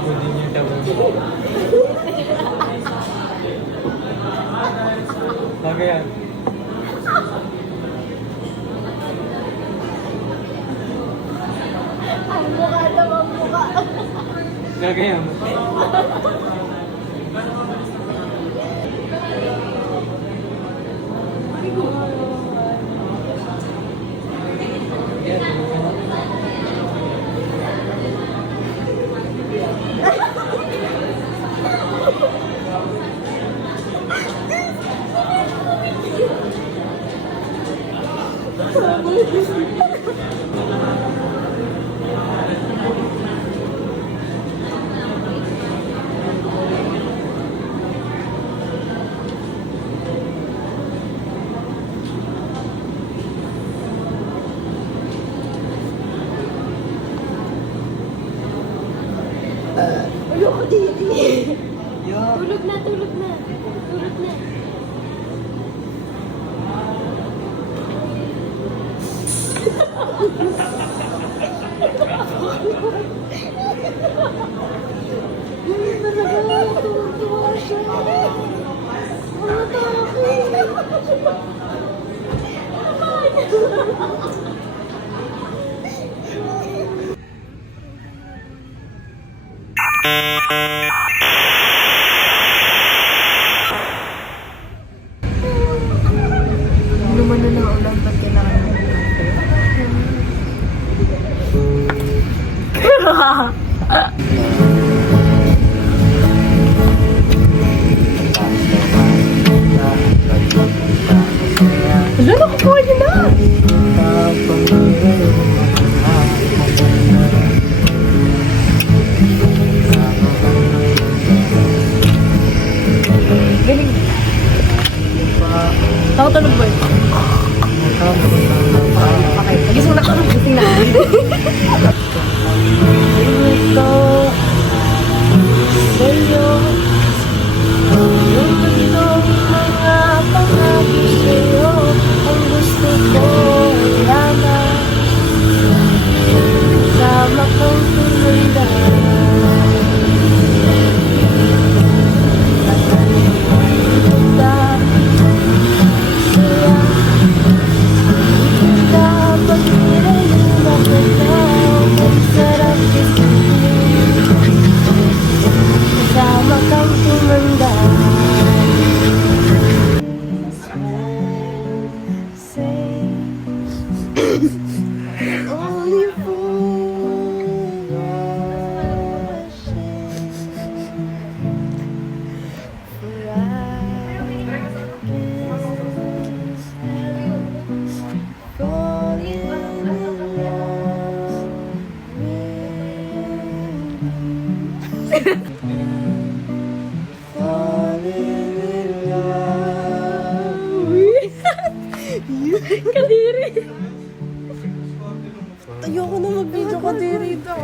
bago din yung tawag. Bagay yan. Ang mukha daw ang mukha. Bagay yan. Ayoko dito. Yeah. Tulog na, tulog na. Tulog na. Talaga, tuwa siya. Mga naman na naulan, ba't kailangan mo ng Wala, nakakuha niyo na! Galing. Nakatulog ba yun? Okay, nagising na ako. Nagising na. Ito sa'yo yung itong mga pangako sa'yo ang gusto ko ilaman kasama kang tumanda at nalimutan saya dapat nilalaman kita ang sarap isipin kasama kang tumanda. Only for Kadiri! Ayoko na mag-video kadiri ito.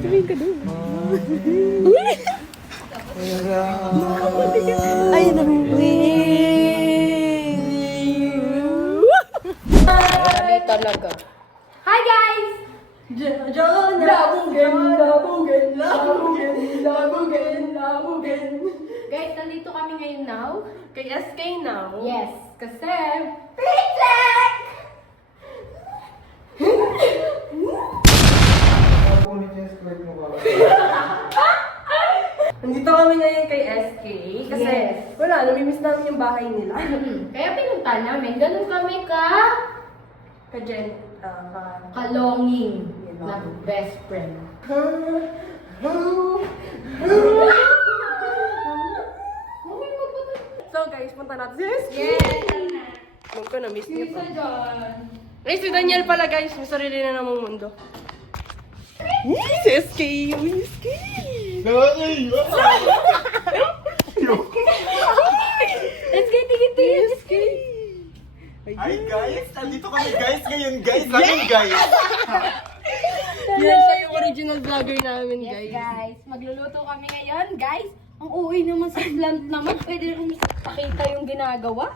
Tumingin ka doon. Ay, talaga. Hi guys! Guys, nandito kami ngayon now. Kay SK now. Yes, kasi... Nandito kami ngayon kay SK kasi Yes. wala, namimiss namin yung bahay nila. Kaya pinunta namin. Ganun kami Ka-Jen, kalonging na best friend. So guys, punta natin si SK. Yes! Huwag ko na-miss niyo pa. Isa dyan. Ay, si Daniel pala guys, may sarili na namang mundo. Si SK, yung SK. SK, tingin-tingin, SK. Hi guys! Nandito kami guys ngayon guys! Ngayon guys! Yan siya yung original vlogger namin Yes guys. guys, magluluto kami ngayon. Guys, ang uwi naman sa plant naman. Pwede rin pakita yung ginagawa.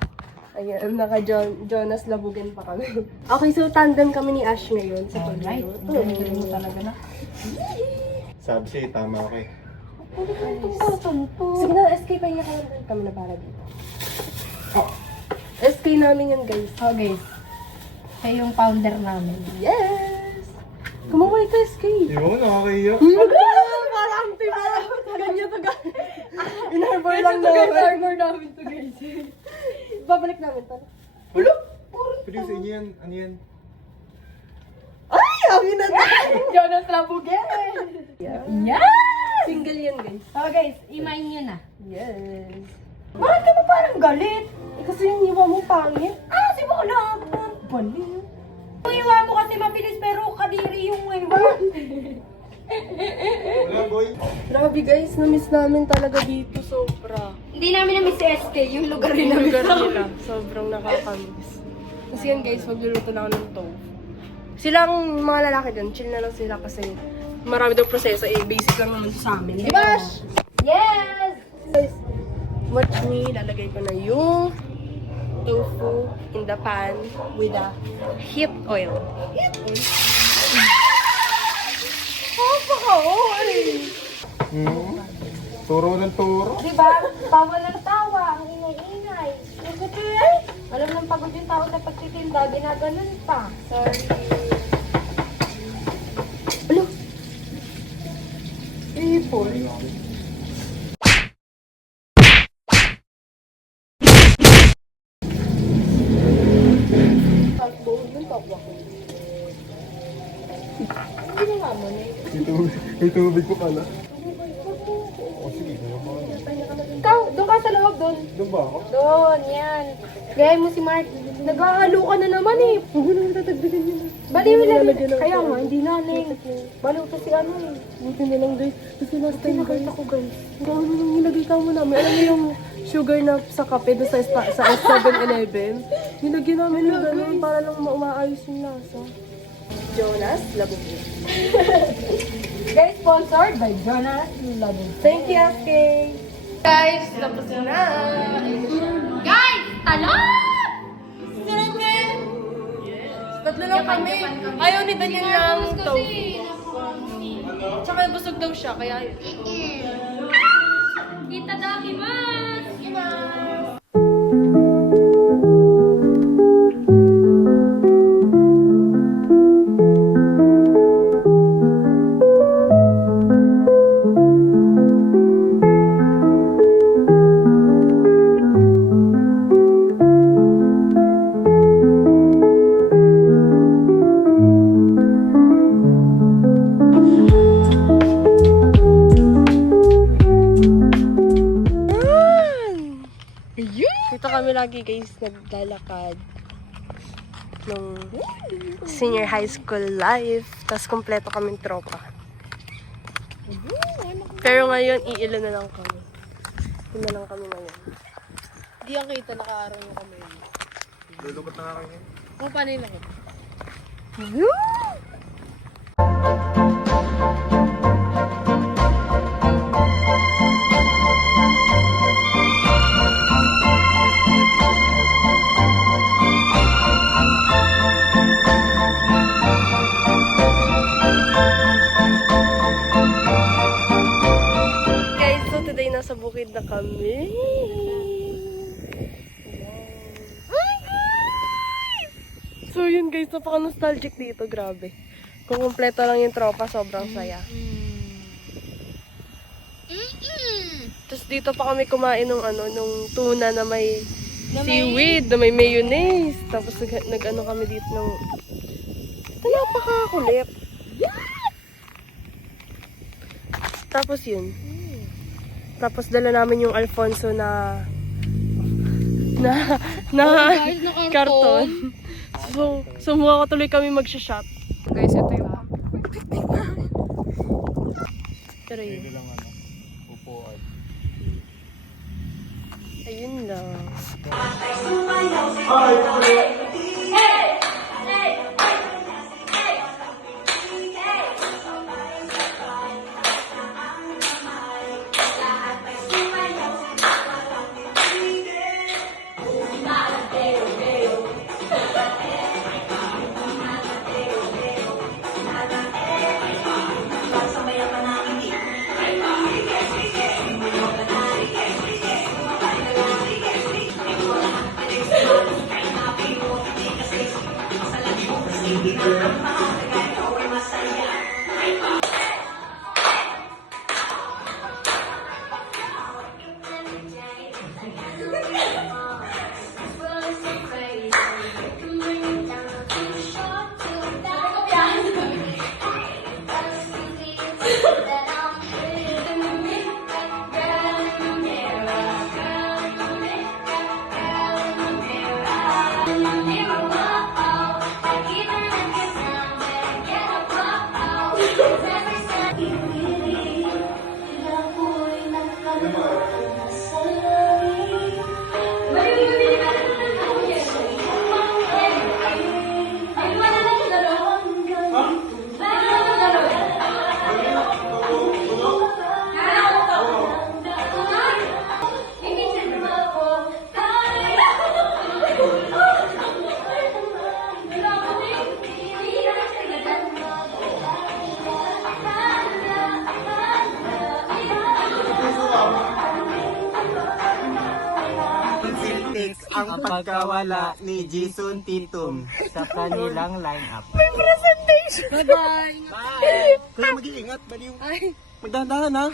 Ayan, naka-Jonas Labugan pa kami. Okay, so tandem kami ni Ash ngayon sa pagluluto. Galing mo talaga na. Sabi siya, tama ako eh. Sige na, SK pa niya kami na para dito. SK namin yan, guys. Oh, guys. Siya yung founder namin. Yes! Kumaway ka, SK! Di ba ko nakakaiyak? Parang tiba. Ganyan to, guys. In-harbor lang namin. In-harbor namin to, guys. Babalik namin to. Pwede sa inyo yan, ano yan? Ay! Amin na Jonas Labugan! Yeah. Yeah! Single yan, guys. Oh, guys. Imayin nyo na. Yes. Bakit ka mo parang galit? Kasi yung iwa mo pangit. Ah, si Bola! Baliw. Yung iwa mo kasi mabilis pero kadiri yung iwa. Wala, boy. Grabe guys, na-miss namin talaga dito sobra. Hindi namin na-miss si SK, yung lugar rin Yung namin. lugar nila, sobrang nakakamiss. Kasi yan guys, magluluto na ako ng tofu. Silang mga lalaki dyan, chill na lang sila kasi marami daw proseso eh, basic lang naman sa amin. Di ba? Yes! Guys, watch me, lalagay ko na yung tofu in the pan with a heat oil. Heat oil? Turo ng turo. Diba? Tawa ng tawa, ang ingay-ingay. Naguto yan. Alam ng pagod yung tao sa pagtitinda, ginaganon pa. Sorry. Ano? Ipon. Takbo ng tawa ko. Hindi na nga mo na May tubig ko pala. O sige, gawin mo yan. Ikaw, doon ka sa loob, doon. Doon ba ako? Doon, yan. Gaya mo si Mark. Nag-ahalo ka na naman eh. Huwag mo naman tatagdagan yun. Baliw lang. Lalagyan ng Kaya oil. nga, hindi naling. Baliw kasi ano eh. Buti na lang guys. Kasi last time guys. Nakita ko guys. Ano nang nilagay ka mo namin? Alam mo yung sugar na sa kape doon sa 7-Eleven? Nilagyan namin ng ganun para lang umaayos yung lasa. Jonas Labugan. Guys, sponsored by Jonas Labugan. Thank you, SK! Guys, tapos na! Guys, talon! Tatlo lang kami. Ayaw ni Daniel lang tofu. Tsaka busog daw siya, kaya yun. Kita dami mas! Dito kami lagi guys naglalakad nung senior high school life. Tapos kompleto kaming tropa. Pero ngayon, iilan na lang kami. Ilan lang kami ngayon. Hindi ang kita, nakaaraw na kami. Lulukot na nga kayo. Kung paano yung lakad? Guys, so today nasa bukid na kami. So yun guys, napaka-nostalgic dito, grabe. Kung kumpleto lang yung tropa, sobrang saya. Tapos dito pa kami kumain nung tuna na may seaweed, na may mayonnaise. Tapos nag-ano kami dito ng... Ito napakakulit. Tapos yun. Tapos dala namin yung Alfonso na karton. So mukha ko tuloy kami magsha-shot. Guys, ito yung pero yun. Pwede lang upuan. Ayun lang. Ang pagkawala ni Jason Tatum sa kanilang lineup. Bye-bye! Bye! Kaya mag-iingat, baliw. Magdahan-dahan ha.